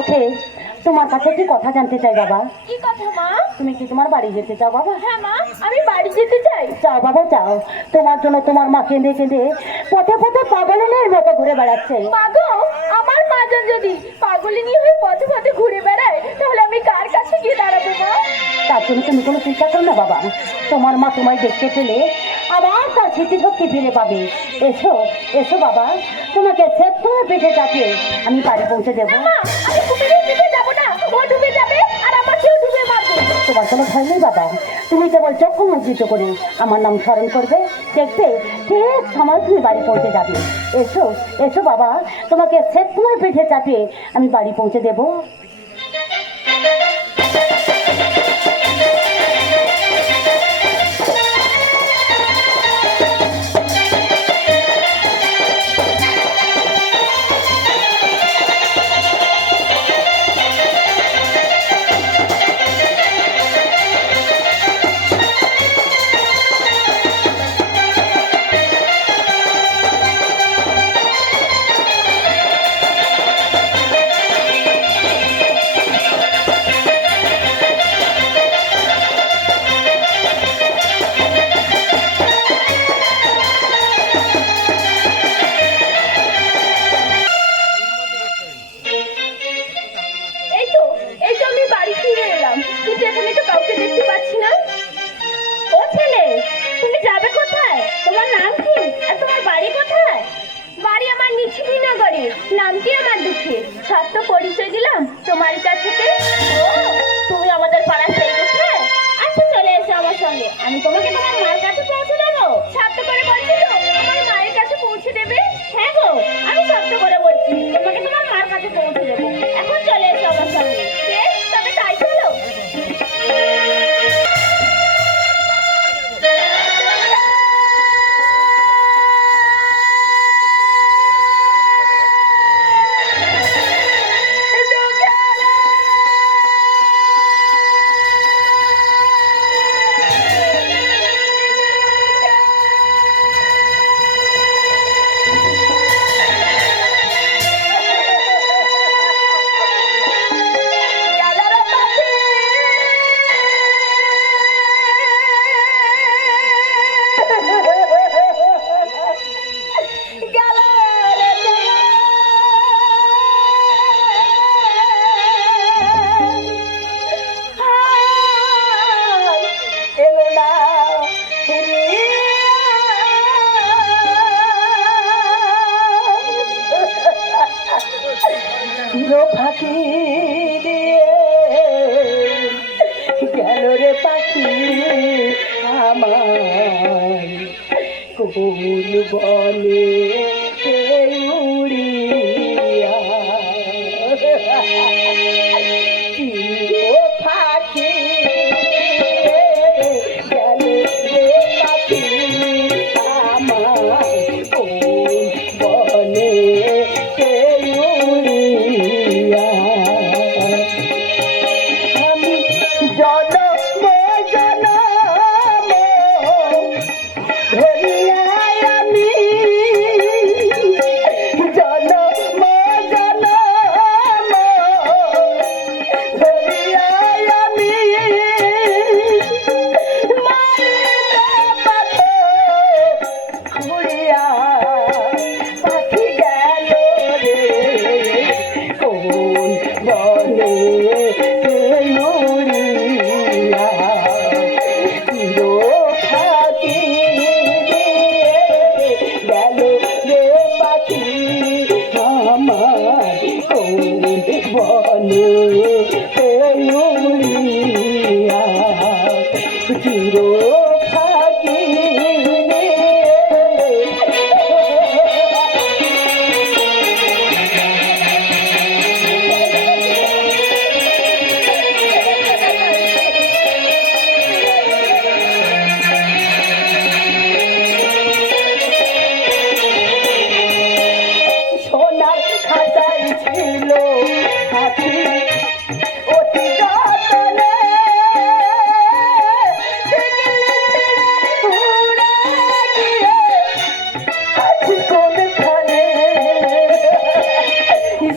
উঠে তোমার কাছে একটি কথা জানতে চাই বাবা। কি কথা মা? তুমি কি তোমার বাড়ি যেতে চাও বাবা? হ্যাঁ মা, আমি বাড়ি যেতে চাই। চাও বাবা চাও? তোমার জন্য তোমার মা কেঁদে কেঁদে পথে পথে পাগলের মতো ঘুরে বেড়াচ্ছে। মাগো, আমার মাজন যদি পাগলিনী হয়ে পথে পথে ঘুরে বেড়ায় তাহলে আমি কার কাছে গিয়ে দাঁড়াবো মা? তার জন্য তুমি কোনো চিন্তা করো না বাবা। তোমার মা তোমায় দেখতে পেলে আবার তার স্মৃতিশক্তি ফিরে পাবে। এসো এসো বাবা, তোমাকে সেট করে পেটে চাপিয়ে আমি বাড়ি পৌঁছে দেবো। মা, আমি কুমিরের দিকে যাবো না, ও ডুবে যাবে আর আমাকেও ডুবে মারবে। তোমার কোনো ভয় নেই বাবা। তুমি কেবল চক্ষু মুদ্রিত করে আমার নাম স্মরণ করবে, দেখবে ঠিক সময় তুমি বাড়ি পৌঁছে যাবে। এসো এসো বাবা, তোমাকে সেট করে পেটে চাপিয়ে আমি বাড়ি পৌঁছে দেবো। পরিচয় দিলাম তোমার কাছে। ও, তুমি আমাদের পাড়ার সেই কোথায়? আচ্ছা চলে এসো আমার সঙ্গে, আমি তোমাকে তোমার মায়ের কাছে পৌঁছে দেবো। সত্য করে বলছি তো আমার মায়ের কাছে পৌঁছে দেবে? হ্যাঁ গো, আমি সত্য করে বলছি, তোমাকে তোমার মার কাছে পৌঁছে দেবো। এখন চলে এসো আমার সঙ্গে। বেশ, তবে তাই চলো। পাখি দিয়ে গেল রে পাখি আমার কোন বলে উড়িয়া পাখি গেল রে পাখি আমার কোন বলে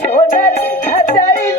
সোনার খাঁচায়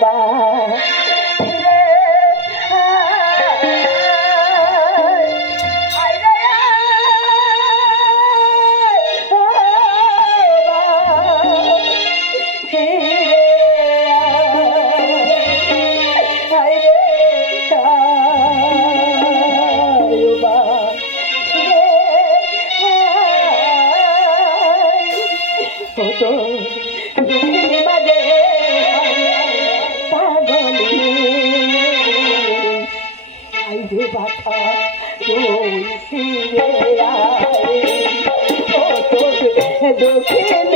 বা ফিরে আয় রে দুঃখী